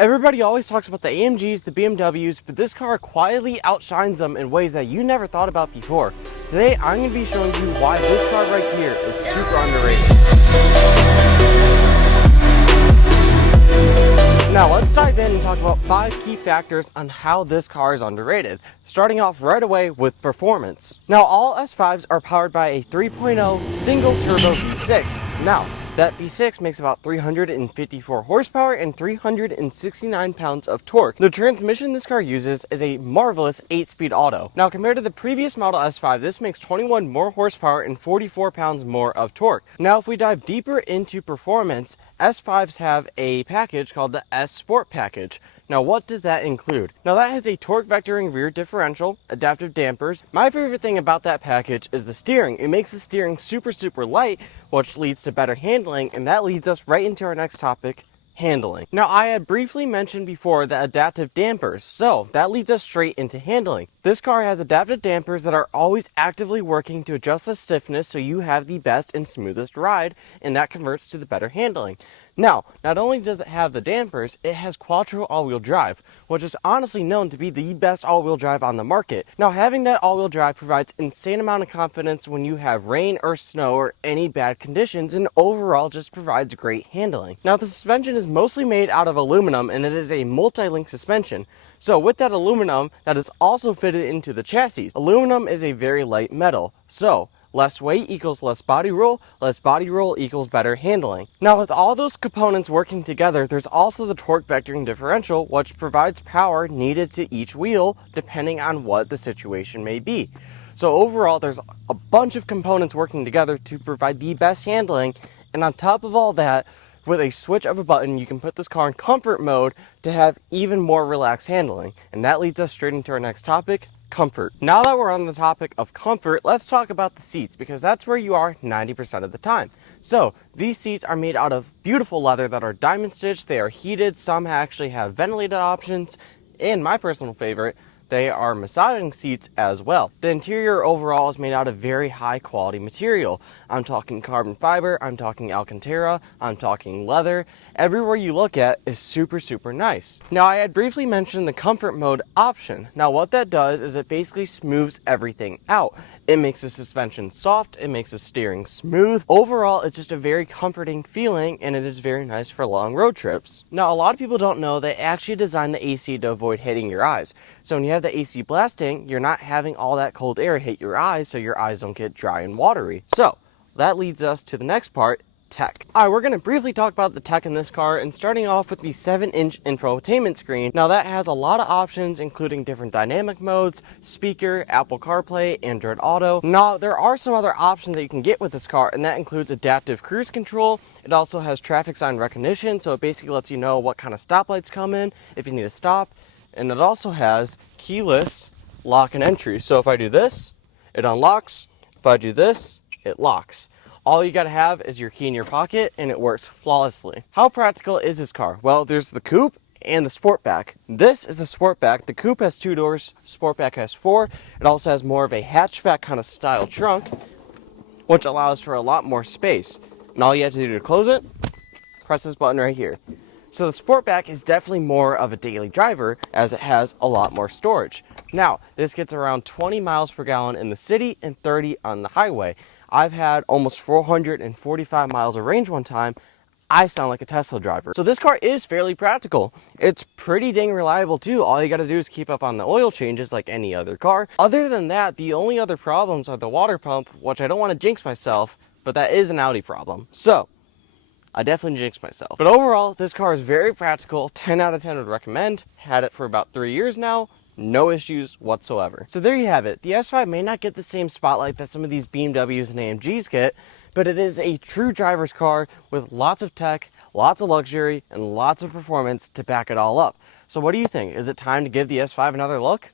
Everybody always talks about the AMGs, the BMWs, but this car quietly outshines them in ways that you never thought about before. Today, I'm going to be showing you why this car right here is super underrated. Now let's dive in and talk about 5 key factors on how this car is underrated, starting off right away with performance. Now all S5s are powered by a 3.0 single turbo V6. Now that V6 makes about 354 horsepower and 369 pounds of torque. The transmission this car uses is a marvelous 8-speed auto. Now compared to the previous model S5, this makes 21 more horsepower and 44 pounds more of torque. Now if we dive deeper into performance, S5s have a package called the S Sport package. Now what does that include? Now that has a torque vectoring rear differential, adaptive dampers. My favorite thing about that package is the steering. It makes the steering super light, which leads to better handling, and that leads us right into our next topic, handling. Now I had briefly mentioned before the adaptive dampers, so that leads us straight into handling. This car has adaptive dampers that are always actively working to adjust the stiffness so you have the best and smoothest ride, and that converts to the better handling. Now, not only does it have the dampers, it has quattro all-wheel drive, which is honestly known to be the best all-wheel drive on the market. Now, having that all-wheel drive provides insane amount of confidence when you have rain or snow or any bad conditions, and overall just provides great handling. Now, the suspension is mostly made out of aluminum, and it is a multi-link suspension. So with that aluminum, that is also fitted into the chassis. Aluminum is a very light metal, so less weight equals less body roll equals better handling. Now with all those components working together, there's also the torque vectoring differential, which provides power needed to each wheel depending on what the situation may be. So overall, there's a bunch of components working together to provide the best handling, and on top of all that, with a switch of a button, you can put this car in comfort mode to have even more relaxed handling. And that leads us straight into our next topic, comfort. Now that we're on the topic of comfort, let's talk about the seats, because that's where you are 90% of the time. So these seats are made out of beautiful leather that are diamond stitched. They are heated. Some actually have ventilated options, and my personal favorite, they are massaging seats as well. The interior overall is made out of very high quality material. I'm talking carbon fiber, I'm talking Alcantara, I'm talking leather. Everywhere you look at is super nice. Now I had briefly mentioned the comfort mode option. Now what that does is it basically smooths everything out. It makes the suspension soft, it makes the steering smooth. Overall, it's just a very comforting feeling, and it is very nice for long road trips. Now a lot of people don't know they actually designed the AC to avoid hitting your eyes. So when you have the AC blasting, you're not having all that cold air hit your eyes, so your eyes don't get dry and watery. So that leads us to the next part, tech. Alright, we're going to briefly talk about the tech in this car, and starting off with the 7-inch infotainment screen. Now that has a lot of options, including different dynamic modes, speaker, Apple CarPlay, Android Auto. Now there are some other options that you can get with this car, and that includes adaptive cruise control. It also has traffic sign recognition, so it basically lets you know what kind of stoplights come in if you need to stop. And it also has keyless lock and entry. So if I do this, it unlocks. If I do this, it locks. All you gotta have is your key in your pocket, and it works flawlessly. How practical is this car? Well, there's the coupe and the Sportback. This is the Sportback. The coupe has 2 doors, Sportback has 4. It also has more of a hatchback kind of style trunk, which allows for a lot more space. And all you have to do to close it, press this button right here. So the Sportback is definitely more of a daily driver, as it has a lot more storage. Now, this gets around 20 miles per gallon in the city and 30 on the highway. I've had almost 445 miles of range one time. I sound like a Tesla driver. So this car is fairly practical. It's pretty dang reliable too. All you gotta do is keep up on the oil changes like any other car. Other than that, the only other problems are the water pump, which I don't want to jinx myself, but that is an Audi problem. So I definitely jinxed myself. But overall, this car is very practical. 10 out of 10 would recommend. Had it for about 3 years now. No issues whatsoever. So there you have it. The S5 may not get the same spotlight that some of these BMWs and AMGs get, but it is a true driver's car with lots of tech, lots of luxury, and lots of performance to back it all up. So what do you think? Is it time to give the S5 another look?